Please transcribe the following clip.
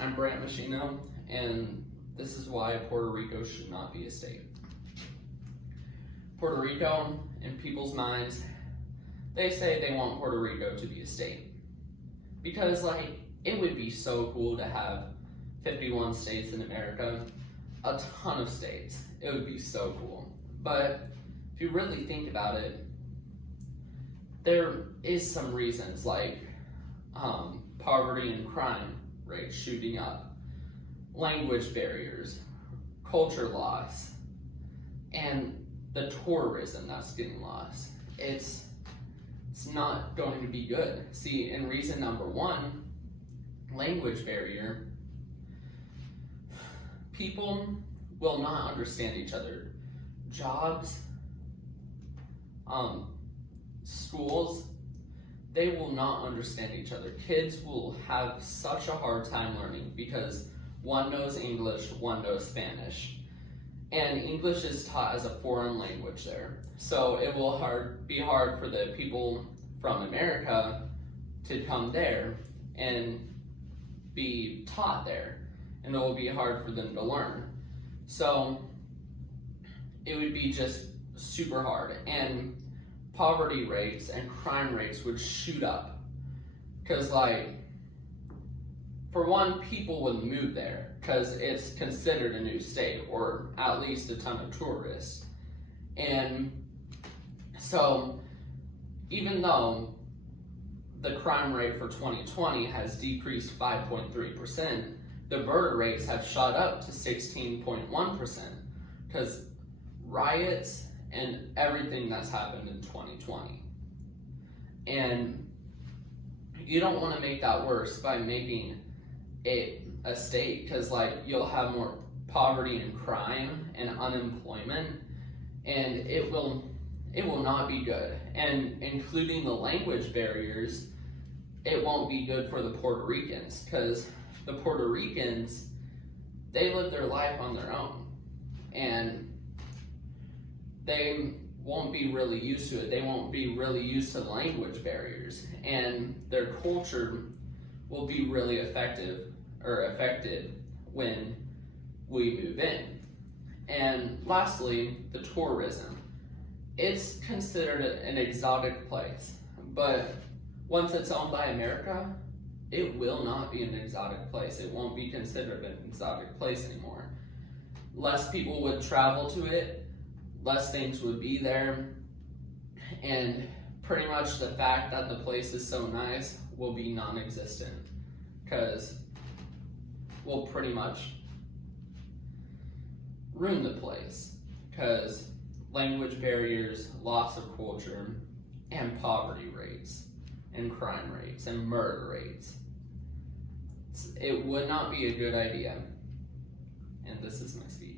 I'm Brant, and this is why Puerto Rico should not be a state. Puerto Rico, in people's minds, they say they want Puerto Rico to be a state. Because, it would be so cool to have 51 states in America, a ton of states. It would be so cool. But if you really think about it, there is some reasons, poverty and crime rates shooting up, language barriers, culture loss, and the tourism that's getting lost. It's not going to be good. See, in reason number one, language barrier, people will not understand each other. Jobs, schools, they will not understand each other. Kids will have such a hard time learning because one knows English, one knows Spanish. And English is taught as a foreign language there. So it will be hard for the people from America to come there and be taught there. And it will be hard for them to learn. So it would be just super hard. And poverty rates and crime rates would shoot up. Because, for one, people would move there because it's considered a new state, or at least a ton of tourists. And so, even though the crime rate for 2020 has decreased 5.3%, the murder rates have shot up to 16.1% because riots and everything that's happened in 2020. And you don't want to make that worse by making it a state, because you'll have more poverty and crime and unemployment, and it will not be good. And including the language barriers, it won't be good for the Puerto Ricans, because the Puerto Ricans, they live their life on their own, and they won't be really used to it. They won't be really used to the language barriers, and their culture will be really affected when we move in. And lastly, the tourism. It's considered an exotic place, but once it's owned by America, it will not be an exotic place. It won't be considered an exotic place anymore. Less people would travel to it, less things would be there, and pretty much the fact that the place is so nice will be non-existent, because we'll pretty much ruin the place, because language barriers, loss of culture, and poverty rates, and crime rates, and murder rates. It would not be a good idea, and this is my speech.